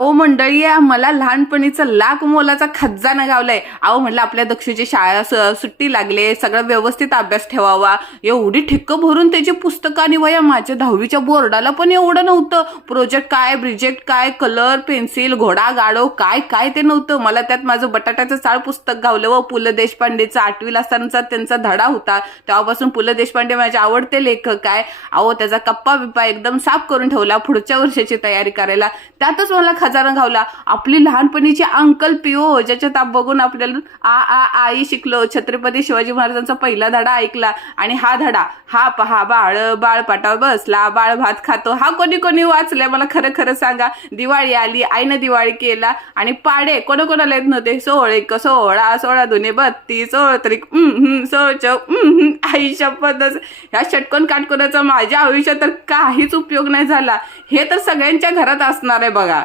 अहो मंडळी, मला लहानपणीचा लाख मोलाचा खजाना गावलाय. अहो म्हटलं आपल्या दक्षची शाळा सुट्टी लागले, सगळं व्यवस्थित अभ्यास ठेवावा. एवढी ठिक्क भरून त्याची पुस्तकं आणि वया. माझ्या 10वीच्या बोर्डाला पण एवढं नव्हतं. प्रोजेक्ट काय, ब्रिजेक्ट काय, कलर, पेन्सिल, घोडा, गाडो काय काय ते नव्हतं. मला त्यात माझं बटाट्याचं चाळ पुस्तक गावलं व पु ल देशपांडेचा 8वी असतानाचा त्यांचा धडा होता. तेव्हापासून पु ल देशपांडे माझे आवडते लेखक आहे. अहो त्याचा कप्पा बिप्पा एकदम साफ करून ठेवला पुढच्या वर्षाची तयारी करायला. त्यातच मला खजाना घावला. आपली लहानपणीची अंकल पिओ ज्याच्यात बघून आपल्याला आई शिकलो. छत्रपती शिवाजी महाराजांचा पहिला धडा ऐकला. आणि हा धडा, हा पहा बाळ बाळ पाटावर बसला, बाळ भात खातो, हा कोणी कोणी वाचलाय मला खरं खरं सांगा. दिवाळी आली, आईनं दिवाळी केला. आणि पाडे कोणाकोणाला येत नव्हते. 16 16 16 दुने 32 16 त्रिक 16 आई शपथच. ह्या षटकोन काटकोनाचा माझ्या आयुष्यात तर काहीच उपयोग नाही झाला. हे तर सगळ्यांच्या घरात असणार आहे बघा.